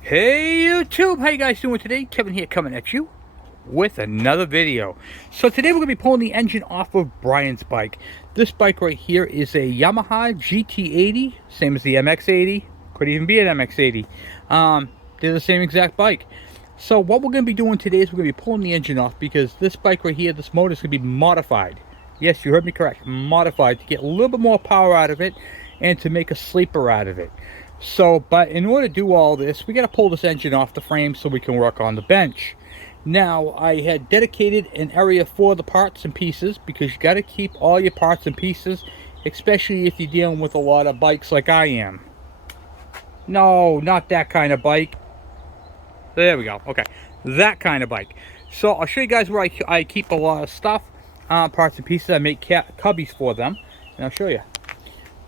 Hey YouTube, how you guys doing today? Kevin here coming at you with another video. So today we're going to be pulling the engine off of Brian's bike. This bike right here is a Yamaha GT80, same as the MX80. Could even be an MX80. They're the same exact bike. So what we're going to be doing today is we're going to be pulling the engine off because this bike right here, this motor is going to be modified. Yes, you heard me correct. Modified to get a little bit more power out of it and to make a sleeper out of it. So, but in order to do all this, we got to pull this engine off the frame so we can work on the bench. Now, I had dedicated an area for the parts and pieces because you got to keep all your parts and pieces, especially if you're dealing with a lot of bikes like I am. No, not that kind of bike. There we go. Okay, that kind of bike. So I'll show you guys where I keep a lot of stuff, parts and pieces. I make cubbies for them, and I'll show you.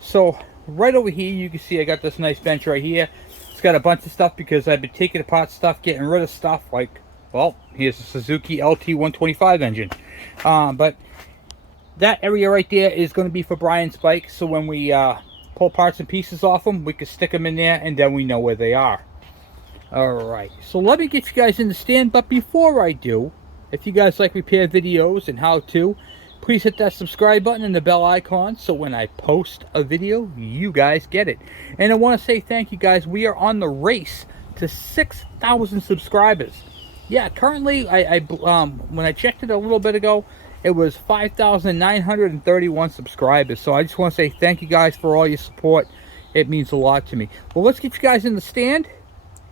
So right over here, you can see I got this nice bench right here. It's got a bunch of stuff because I've been taking apart stuff, getting rid of stuff like, well, here's a Suzuki LT125 engine. But that area right there is going to be for Brian's bike. So when we pull parts and pieces off them, we can stick them in there and then we know where they are. Alright, so let me get you guys in the stand. But before I do, if you guys like repair videos and how to, please hit that subscribe button and the bell icon so when I post a video, you guys get it. And I want to say thank you guys. We are on the race to 6,000 subscribers. Yeah, currently, when I checked it a little bit ago, it was 5,931 subscribers. So I just want to say thank you guys for all your support. It means a lot to me. Well, let's get you guys in the stand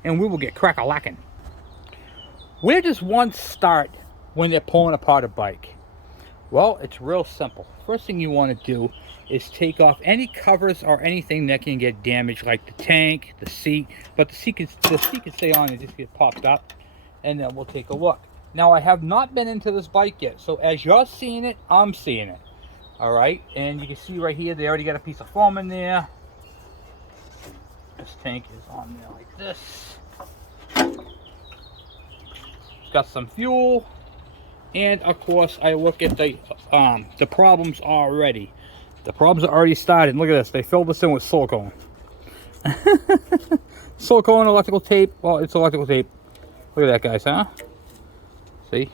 and we will get crack-a-lacking. Where does one start when they're pulling apart a bike? Well, it's real simple. First thing you want to do is take off any covers or anything that can get damaged, like the tank, the seat. But the seat can stay on and just get popped up, and then we'll take a look. Now, I have not been into this bike yet, so as you're seeing it, I'm seeing it. All right, and you can see right here, they already got a piece of foam in there. This tank is on there like this. It's got some fuel. And of course, I look at the problems already. The problems are already started. Look at this. They filled this in with silicone. Silicone, electrical tape. Well, it's electrical tape. Look at that, guys, huh? See?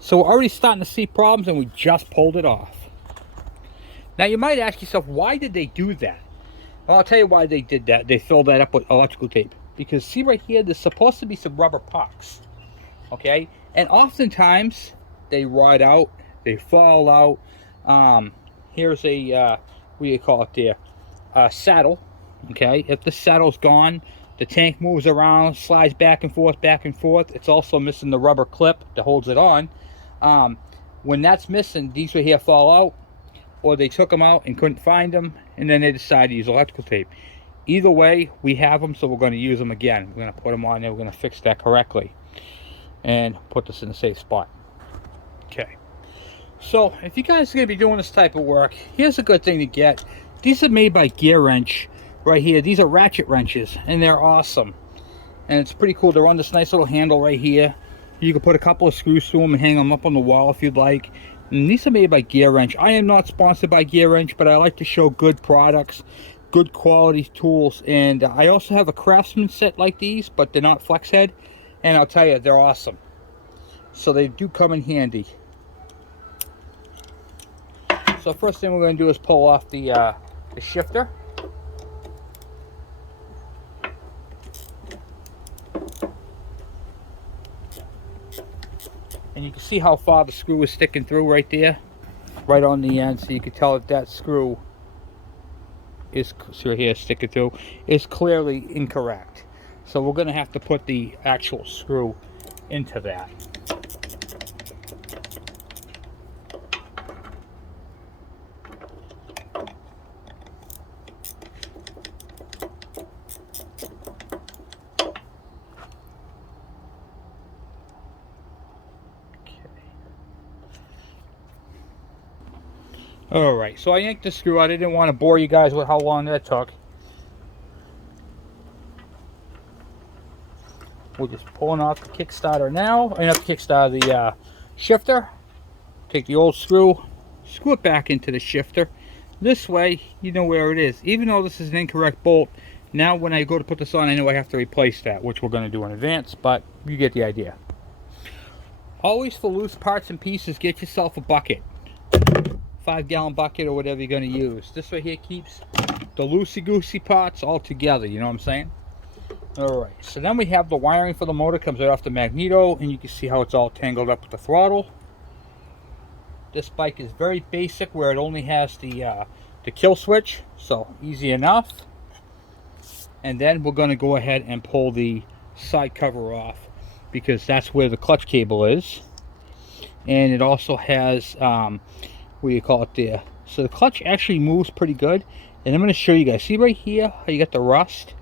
So we're already starting to see problems, and we just pulled it off. Now, you might ask yourself, why did they do that? Well, I'll tell you why they did that. They filled that up with electrical tape. Because see right here, there's supposed to be some rubber pucks. Okay, and oftentimes they rot out, they fall out. Here's a what do you call it there, saddle. Okay, if the saddle's gone, the tank moves around, slides back and forth, it's also missing the rubber clip that holds it on. When that's missing, these right here fall out, or they took them out and couldn't find them, and then they decided to use electrical tape. Either way, we have them, so we're going to use them again. We're going to put them on there, we're going to fix that correctly and put this in a safe spot. Okay, so if you guys are going to be doing this type of work, here's a good thing to get. These are made by Gear Wrench right here. These are ratchet wrenches, and they're awesome, and it's pretty cool. They're on this nice little handle right here. You can put a couple of screws through them and hang them up on the wall if you'd like. And these are made by Gear Wrench. I am not sponsored by Gear Wrench, but I like to show good products, good quality tools. And I also have a Craftsman set like these, but they're not flex head. And I'll tell you, they're awesome. So they do come in handy. So first thing we're going to do is pull off the shifter. And you can see how far the screw is sticking through right there. Right on the end. So you can tell that that screw is right here sticking through is clearly incorrect. So we're going to have to put the actual screw into that. Alright, so I yanked the screw out. I didn't want to bore you guys with how long that took. We're just pulling off the Kickstarter now. And not the Kickstarter, the shifter. Take the old screw, screw it back into the shifter. This way, you know where it is. Even though this is an incorrect bolt, Now when I go to put this on, I know I have to replace that, which we're going to do in advance, but you get the idea. Always, for loose parts and pieces, get yourself a bucket. 5-gallon bucket or whatever you're going to use. This right here keeps the loosey-goosey parts all together, you know what I'm saying? Alright, so then we have the wiring for the motor. Comes right off the magneto, and you can see how it's all tangled up with the throttle. This bike is very basic, where it only has the kill switch, so easy enough. And then we're going to go ahead and pull the side cover off, because that's where the clutch cable is. And it also has what do you call it there, so the clutch actually moves pretty good. And I'm going to show you guys, see right here how you got the rust.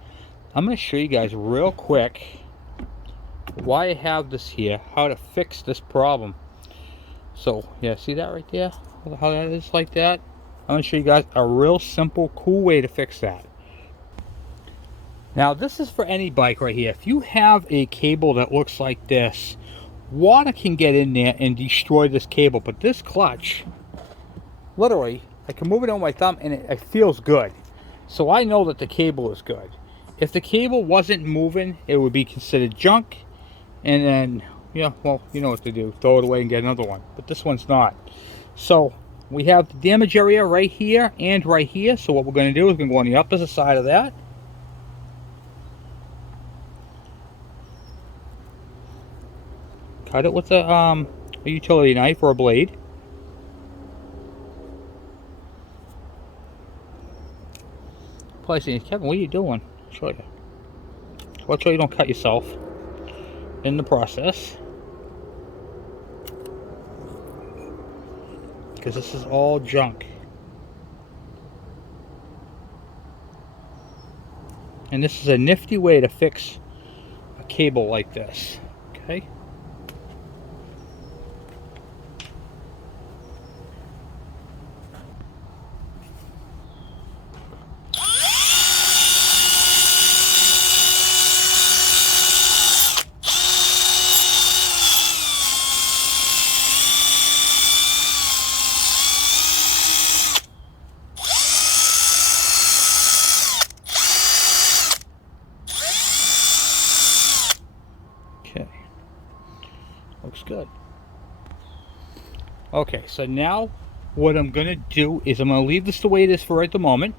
I'm going to show you guys real quick why I have this here, how to fix this problem. So yeah, see that right there, how that is like that. I'm going to show you guys a real simple, cool way to fix that. Now this is for any bike right here. If you have a cable that looks like this, water can get in there and destroy this cable, but this clutch, literally, I can move it on my thumb and it feels good. So I know that the cable is good. If the cable wasn't moving, it would be considered junk. And then, yeah, well, you know what to do. Throw it away and get another one. But this one's not. So we have the damage area right here and right here. So what we're going to do is we're going to go on the opposite side of that. Cut it with a utility knife or a blade. Probably saying, Kevin, what are you doing? I'll show you. Watch sure you don't cut yourself in the process, because this is all junk. And this is a nifty way to fix a cable like this. Okay. Okay, looks good. Okay, so now what I'm going to do is I'm going to leave this the way it is for right the moment.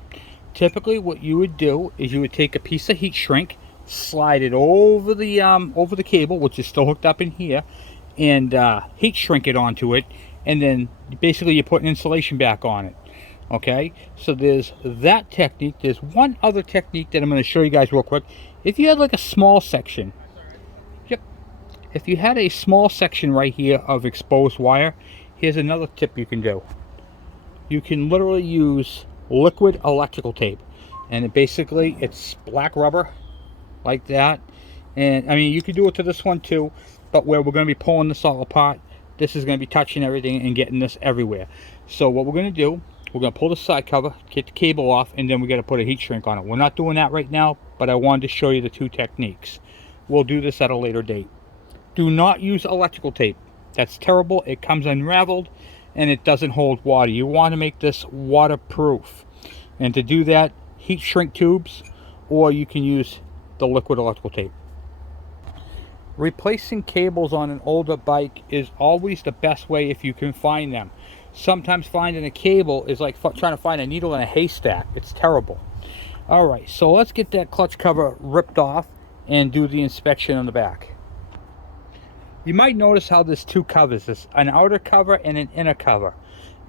Typically what you would do is you would take a piece of heat shrink, slide it over the cable, which is still hooked up in here, and heat shrink it onto it, and then basically you put an insulation back on it. Okay, so there's that technique. There's one other technique that I'm going to show you guys real quick. If you had like a small section, if you had a small section right here of exposed wire, here's another tip you can do. You can literally use liquid electrical tape, and it's black rubber like that. And I mean, you can do it to this one too, but where we're going to be pulling this all apart, this is going to be touching everything and getting this everywhere. So what we're going to do, we're going to pull the side cover, get the cable off, and then we got to put a heat shrink on it. We're not doing that right now, but I wanted to show you the two techniques. We'll do this at a later date. Do not use electrical tape. That's terrible. It comes unraveled and it doesn't hold water. You want to make this waterproof. And to do that, heat shrink tubes, or you can use the liquid electrical tape. Replacing cables on an older bike is always the best way if you can find them. Sometimes finding a cable is like trying to find a needle in a haystack. It's terrible. Alright, so let's get that clutch cover ripped off and do the inspection on the back. You might notice how there's two covers. There's an outer cover and an inner cover.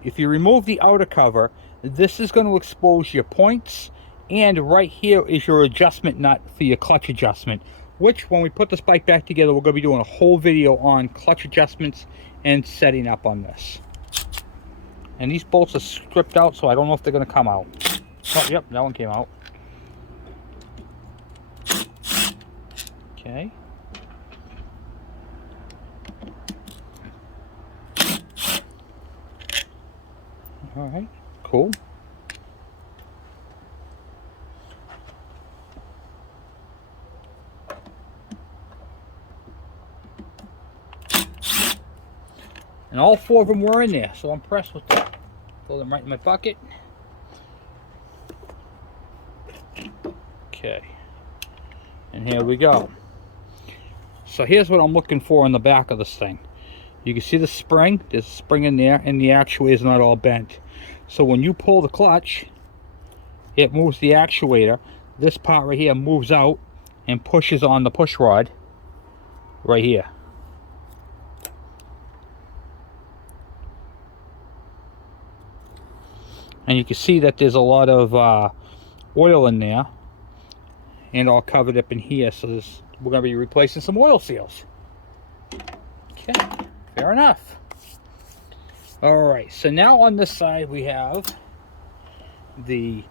If you remove the outer cover, this is going to expose your points, and right here is your adjustment nut for your clutch adjustment, which when we put this bike back together, we're going to be doing a whole video on clutch adjustments and setting up on this. And these bolts are stripped out, so I don't know if they're going to come out. Oh, yep, that one came out. Okay. All right, cool. And all four of them were in there, so I'm impressed with that. Throw them right in my bucket. Okay. Okay, and here we go. So here's what I'm looking for in the back of this thing. You can see the spring. There's a spring in there, and the actuator is not all bent. So when you pull the clutch, it moves the actuator. This part right here moves out and pushes on the push rod right here. And you can see that there's a lot of oil in there and all covered up in here. So we're going to be replacing some oil seals. Okay, fair enough. Alright, so now on this side we have the,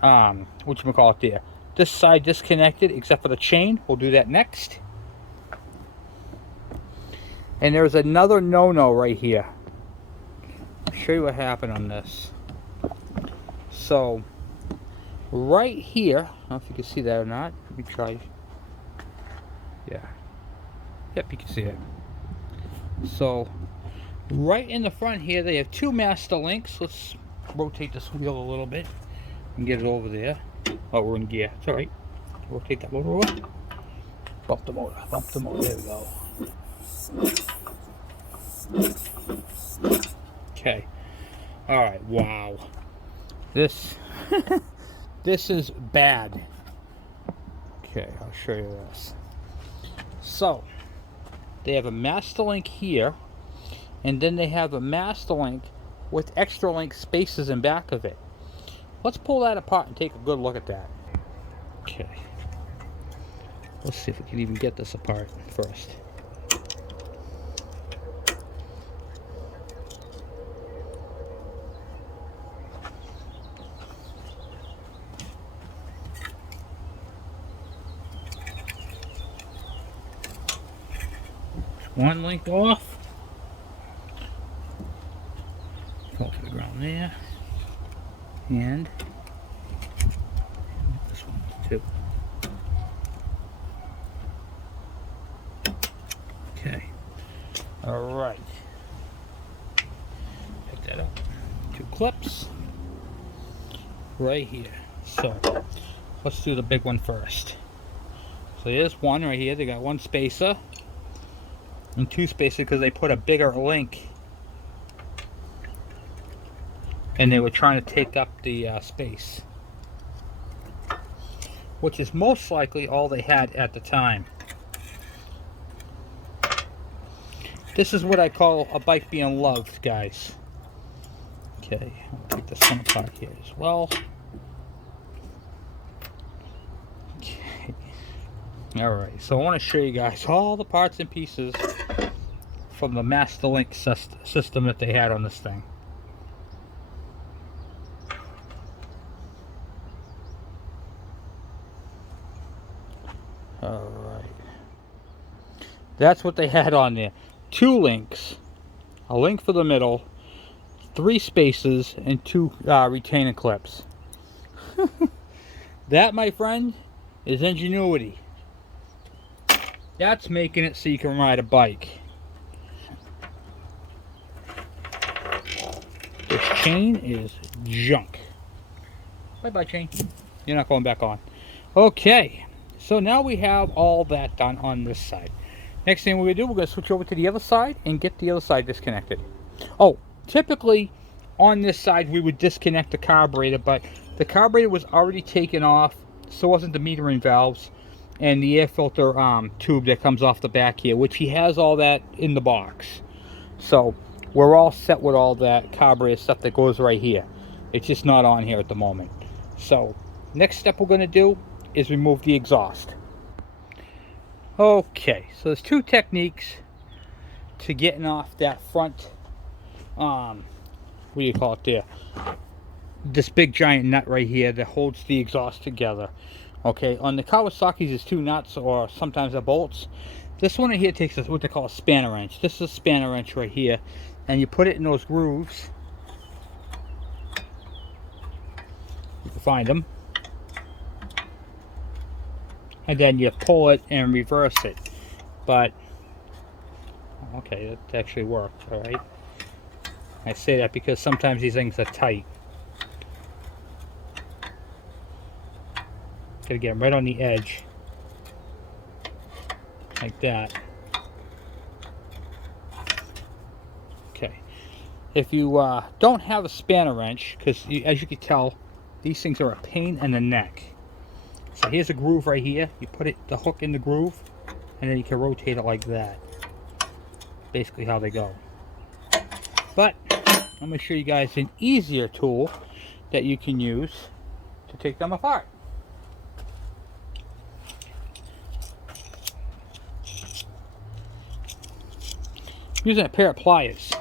whatchamacallit there. This side disconnected except for the chain. We'll do that next. And there's another no-no right here. I'll show you what happened on this. So, right here, I don't know if you can see that or not. Let me try. Yeah. Yep, you can see it. So, right in the front here, they have two master links. Let's rotate this wheel a little bit and get it over there. Oh, we're in gear. It's alright. Rotate that motor over. Bump the motor. Bump the motor. There we go. Okay. Alright, wow. This this is bad. Okay, I'll show you this. So, they have a master link here, and then they have a master link with extra link spaces in back of it. Let's pull that apart and take a good look at that. Okay. Let's see if we can even get this apart first. One link off. Fall to the ground there. And this one too. Okay. Alright. Pick that up. Two clips. Right here. So let's do the big one first. So here's one right here. They got one spacer. And two spaces because they put a bigger link, and they were trying to take up the space, which is most likely all they had at the time. This is what I call a bike being loved, guys. Okay, I'll take this one apart here as well. Okay. Alright, so I want to show you guys all the parts and pieces from the Master Link system that they had on this thing. Alright. That's what they had on there. Two links. A link for the middle, three spaces, and two retaining clips. That, my friend, is ingenuity. That's making it so you can ride a bike. This chain is junk. Bye-bye, chain. You're not going back on. Okay, so now we have all that done on this side. Next thing we're going to do, we're going to switch over to the other side and get the other side disconnected. Oh, typically on this side we would disconnect the carburetor, but the carburetor was already taken off, so wasn't the metering valves and the air filter tube that comes off the back here, which he has all that in the box. So we're all set with all that carburetor stuff that goes right here. It's just not on here at the moment. So next step we're going to do is remove the exhaust. Okay, so there's two techniques to getting off that front, what do you call it there? This big giant nut right here that holds the exhaust together. Okay, on the Kawasaki's there's two nuts or sometimes they're bolts. This one right here takes what they call a spanner wrench. This is a spanner wrench right here, and you put it in those grooves. You can find them. And then you pull it and reverse it. But okay, that actually worked. All right, I say that because sometimes these things are tight. Gotta get them right on the edge. Like that. Okay. If you don't have a spanner wrench, because as you can tell, these things are a pain in the neck. So here's a groove right here. You put the hook in the groove, and then you can rotate it like that. Basically how they go. But I'm going to show you guys an easier tool that you can use to take them apart. Using a pair of pliers.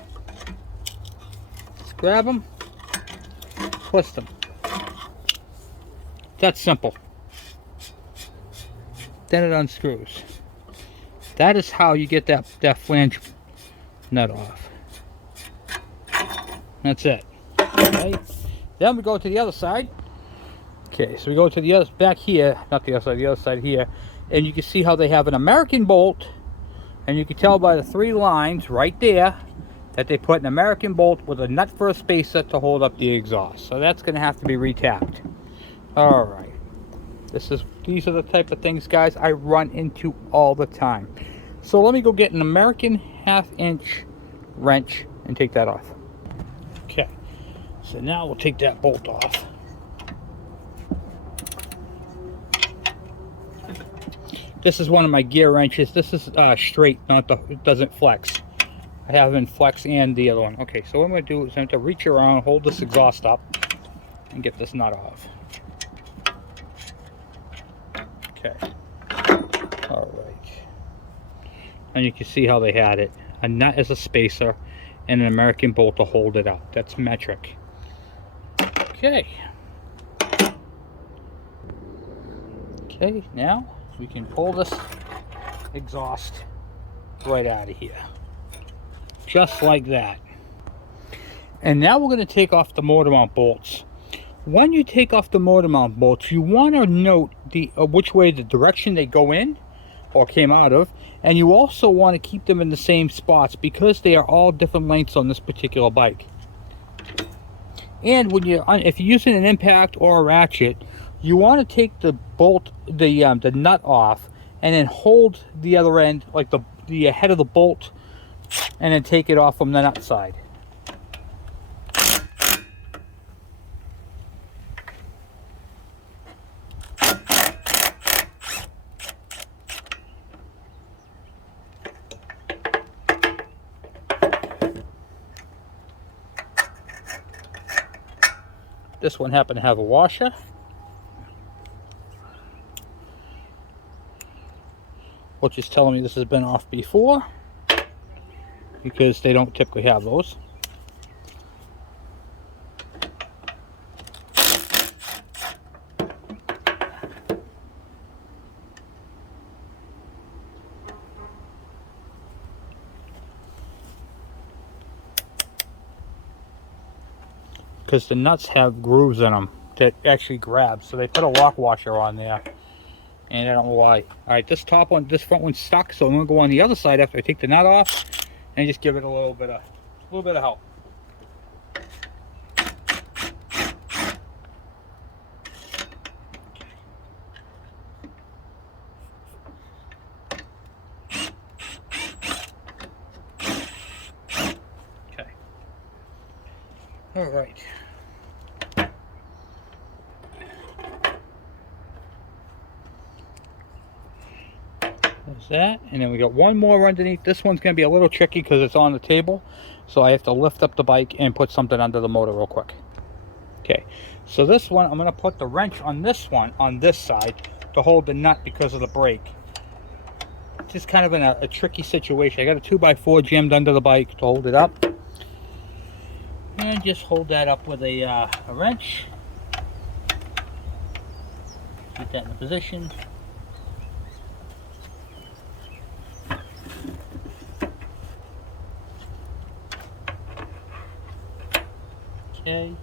Just grab them, twist them. That's simple. Then it unscrews. That is how you get that flange nut off. That's it. Okay. Then we go to the other side. Okay, so we go to the other back here, not the other side here, and you can see how they have an American bolt, and you can tell by the 3 lines right there that they put an American bolt with a nut for a spacer to hold up the exhaust. So that's going to have to be retapped. All right. These are the type of things, guys, I run into all the time. So let me go get an American 1/2-inch wrench and take that off. Okay, so now we'll take that bolt off. This is one of my gear wrenches. This is straight, it doesn't flex. I have them in flex and the other one. Okay, so what I'm going to do is I have to reach around, hold this exhaust up, and get this nut off. Okay. All right. And you can see how they had it. A nut as a spacer and an American bolt to hold it up. That's metric. Okay. Okay, now we can pull this exhaust right out of here. Just like that. And now we're going to take off the motor mount bolts. When you take off the motor mount bolts, you want to note which way the direction they go in or came out of, and you also want to keep them in the same spots because they are all different lengths on this particular bike. And when if you're using an impact or a ratchet, you want to take the bolt, the nut off, and then hold the other end, like the head of the bolt, and then take it off from the nut side. This one happened to have a washer. Which is telling me this has been off before, because they don't typically have those. Because the nuts have grooves in them that actually grab, so they put a lock washer on there, and I don't know why. All right, this front one's stuck, so I'm gonna go on the other side after I take the nut off, and just give it a little bit of help. Okay. All right. There's that, and then we got one more underneath. This one's going to be a little tricky because it's on the table, so I have to lift up the bike and put something under the motor real quick. Okay, so this one, I'm going to put the wrench on this one, on this side, to hold the nut because of the brake. It's just kind of in a tricky situation. I got a 2x4 jammed under the bike to hold it up. And just hold that up with a wrench. Get that in position. Okay.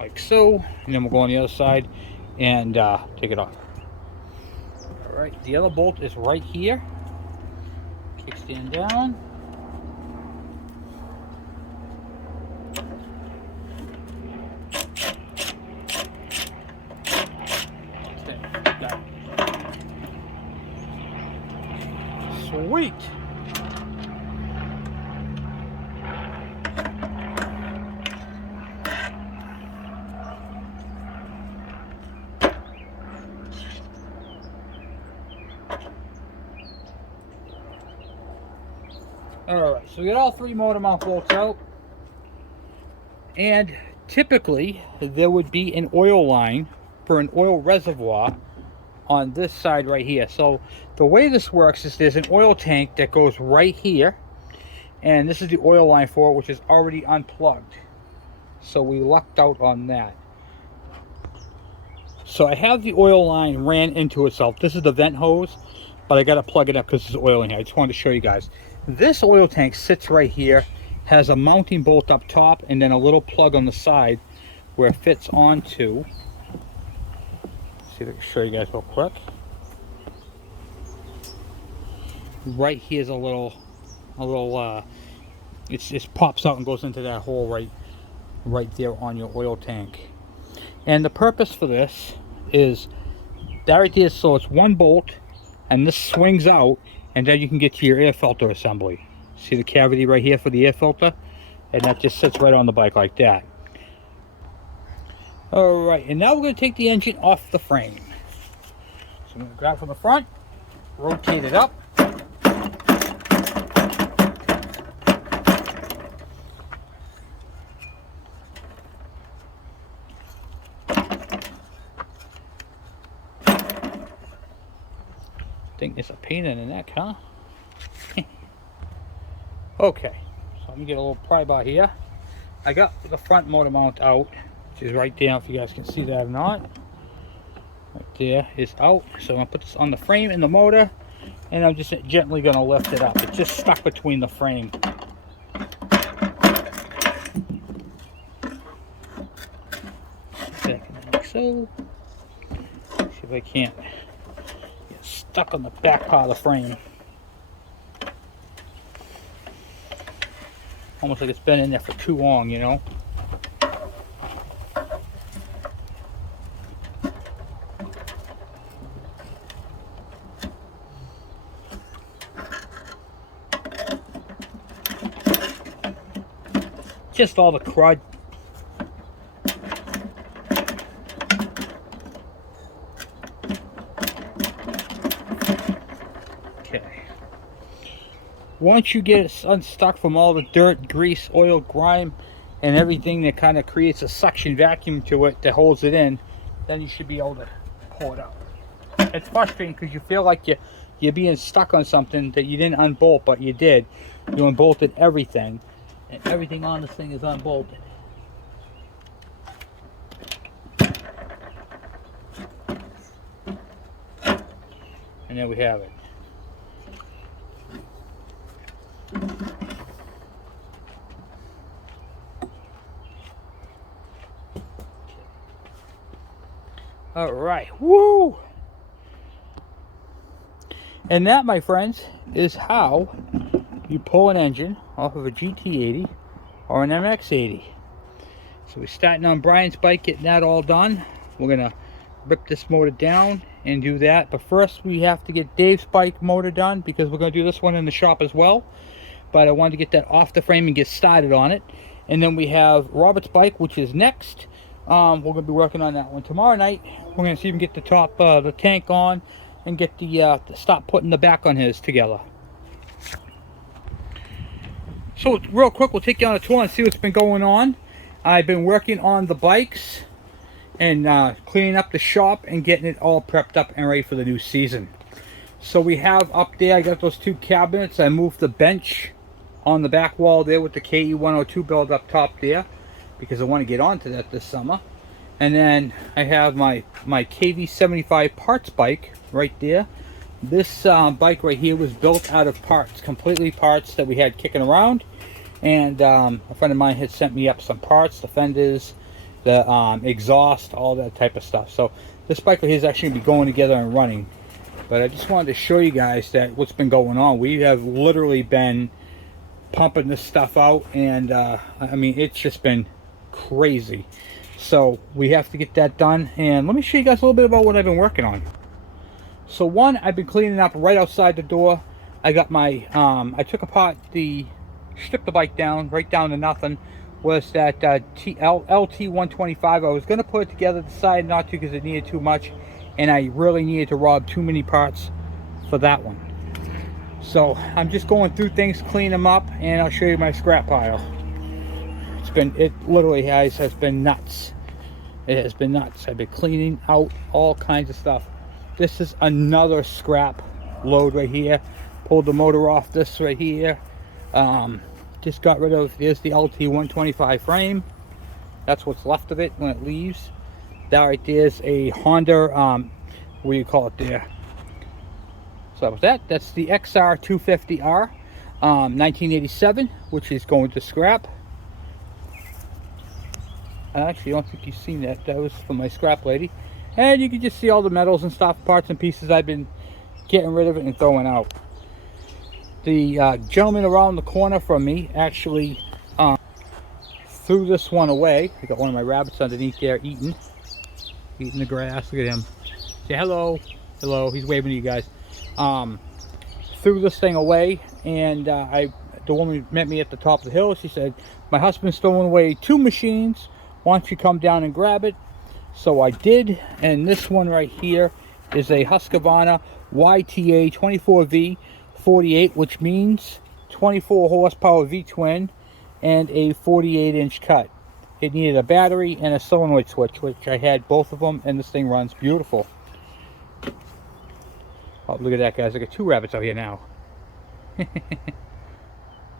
Like so, and then we'll go on the other side and take it off. All right, the other bolt is right here. Kickstand down. Sweet. Alright, so we got all 3 motor mount bolts out. And typically, there would be an oil line for an oil reservoir on this side right here. So the way this works is there's an oil tank that goes right here. And this is the oil line for it, which is already unplugged. So we lucked out on that. So I have the oil line ran into itself. This is the vent hose, but I got to plug it up because there's oil in here. I just wanted to show you guys. This oil tank sits right here, has a mounting bolt up top, and then a little plug on the side where it fits onto. See if I can show you guys real quick. Right here's a little it pops out and goes into that hole right there on your oil tank. And the purpose for this is that right there, so it's 1 bolt, and this swings out, and then you can get to your air filter assembly. See the cavity right here for the air filter? And that just sits right on the bike like that. Alright, and now we're going to take the engine off the frame. So I'm going to grab from the front, rotate it up. I think it's a pain in the neck, huh? Okay, so I'm gonna get a little pry bar here. I got the front motor mount out, which is right there, if you guys can see that or not. Right there is out. So I'm gonna put this on the frame and the motor, and I'm just gently gonna lift it up. It's just stuck between the frame. Like so. See if I can't get stuck on the back part of the frame. Almost like it's been in there for too long, you know. Just all the crud. Okay. Once you get it unstuck from all the dirt, grease, oil, grime, and everything that kind of creates a suction vacuum to it that holds it in, then you should be able to pull it out. It's frustrating because you feel like you're being stuck on something that you didn't unbolt, but you did. You unbolted everything, and everything on this thing is unbolted. And there we have it. All right, woo! And that, my friends, is how you pull an engine off of a GT80 or an MX80. So we're starting on Brian's bike, getting that all done. We're gonna rip this motor down and do that, but first we have to get Dave's bike motor done because we're gonna do this one in the shop as well. But I wanted to get that off the frame and get started on it. And then we have Robert's bike, which is next. We're going to be working on that one tomorrow night. We're going to see if we can get the top, the tank on, and get the stop putting the back on his together. So real quick, we'll take you on a tour and see what's been going on. I've been working on the bikes and cleaning up the shop and getting it all prepped up and ready for the new season. So we have up there, I got those 2 cabinets. I moved the bench on the back wall there with the KE102 build up top there because I want to get onto that this summer. And then I have my KV75 parts bike right there. This bike right here was built out of parts, completely parts that we had kicking around. And a friend of mine had sent me up some parts, the fenders, the exhaust, all that type of stuff. So this bike right here is actually going to be going together and running. But I just wanted to show you guys that what's been going on. We have literally been pumping this stuff out, and I mean, it's just been crazy. So we have to get that done, and let me show you guys a little bit about what I've been working on. So one, I've been cleaning up right outside the door. I got my, I took apart stripped the bike down, right down to nothing. Was that LT125. I was going to put it together, decided not to because it needed too much, and I really needed to rob too many parts for that one. So I'm just going through things, clean them up, and I'll show you my scrap pile. It literally has been nuts. It has been nuts. I've been cleaning out all kinds of stuff. This is another scrap load right here. Pulled the motor off this right here. Just got rid of, there's the LT125 frame. That's what's left of it when it leaves. That right there is a Honda, what do you call it there? So that was that. That's the XR250R, 1987, which is going to scrap. I actually don't think you've seen that. That was from my scrap lady. And you can just see all the metals and stuff, parts and pieces I've been getting rid of it and throwing out. The gentleman around the corner from me actually threw this one away. I got one of my rabbits underneath there eating the grass. Look at him. Say hello. Hello. He's waving to you guys. Threw this thing away, and the woman met me at the top of the hill. She said, my husband's throwing away 2 machines. Why don't you come down and grab it? So I did, and this one right here is a Husqvarna YTA 24V 48, which means 24 horsepower V-twin and a 48-inch cut. It needed a battery and a solenoid switch, which I had both of them, and this thing runs beautiful. Oh, look at that, guys. I got 2 rabbits out here now.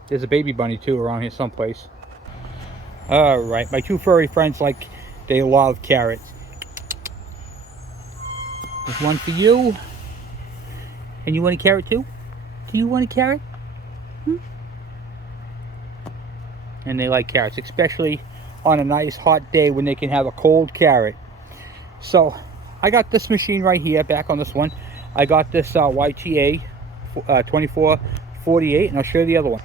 There's a baby bunny too around here someplace. All right, my 2 furry friends, they love carrots. There's one for you. And you want a carrot too? Do you want a carrot? And they like carrots, especially on a nice hot day when they can have a cold carrot. So I got this machine right here, back on this one. I got this YTA 2448, and I'll show you the other one.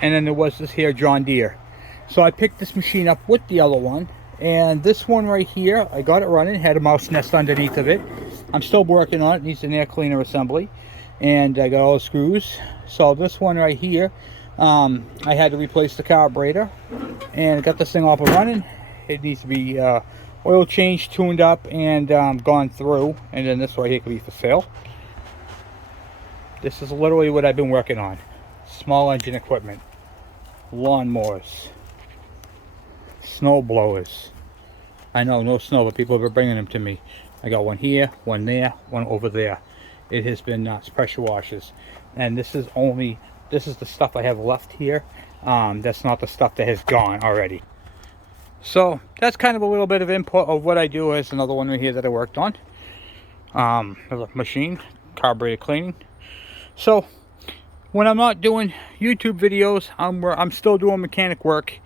And then there was this here John Deere. So I picked this machine up with the other one, and this one right here, I got it running, had a mouse nest underneath of it. I'm still working on it, needs an air cleaner assembly, and I got all the screws. So this one right here, I had to replace the carburetor, and I got this thing off and running. It needs to be oil changed, tuned up, and gone through, and then this right here could be for sale. This is literally what I've been working on. Small engine equipment, lawnmowers, snow blowers. I know, no snow, but people have been bringing them to me. I got one here, one there, one over there. It has been nuts. Pressure washers. And this is the stuff I have left here. That's not the stuff that has gone already. So that's kind of a little bit of input of what I do. Is another one right here that I worked on. A machine, carburetor cleaning. So when I'm not doing YouTube videos, I'm still doing mechanic work.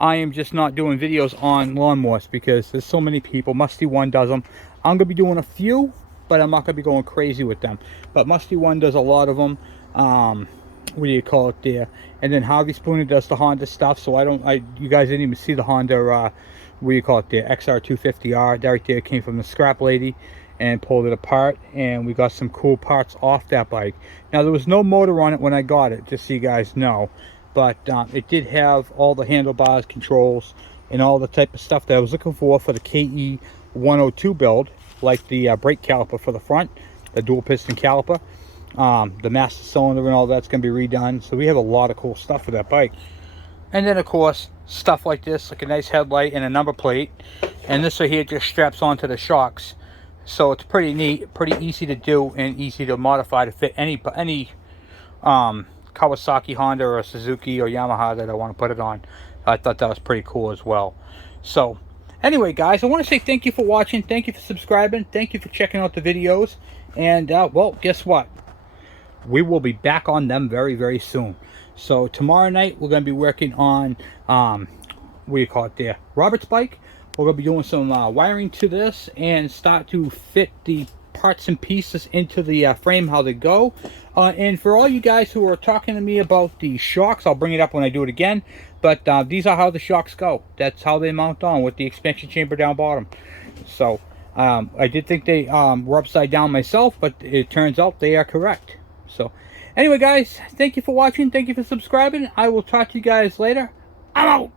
I am just not doing videos on lawnmowers because there's so many people. Musty One does them. I'm going to be doing a few, but I'm not going to be going crazy with them. But Musty One does a lot of them. What do you call it there? And then Harvey Spooner does the Honda stuff. So you guys didn't even see the Honda, what do you call it there? XR250R. That right there came from the scrap lady and pulled it apart. And we got some cool parts off that bike. Now, there was no motor on it when I got it, just so you guys know. But it did have all the handlebars, controls, and all the type of stuff that I was looking for the KE102 build, like the brake caliper for the front, the dual piston caliper, the master cylinder and all that's going to be redone. So we have a lot of cool stuff for that bike. And then, of course, stuff like this, like a nice headlight and a number plate. And this right here just straps onto the shocks. So it's pretty neat, pretty easy to do, and easy to modify to fit any Kawasaki, Honda, or Suzuki, or Yamaha that I want to put it on. I thought that was pretty cool as well. So anyway, guys, I want to say thank you for watching. Thank you for subscribing. Thank you for checking out the videos. And well, guess what? We will be back on them very, very soon. So tomorrow night we're going to be working on what do you call it there, Robert's bike. We're going to be doing some wiring to this and start to fit the parts and pieces into the frame, how they go. And for all you guys who are talking to me about the shocks, I'll bring it up when I do it again. But these are how the shocks go. That's how they mount on, with the expansion chamber down bottom. So I did think they were upside down myself, but it turns out they are correct. So anyway, guys, thank you for watching. Thank you for subscribing. I will talk to you guys later. I'm out.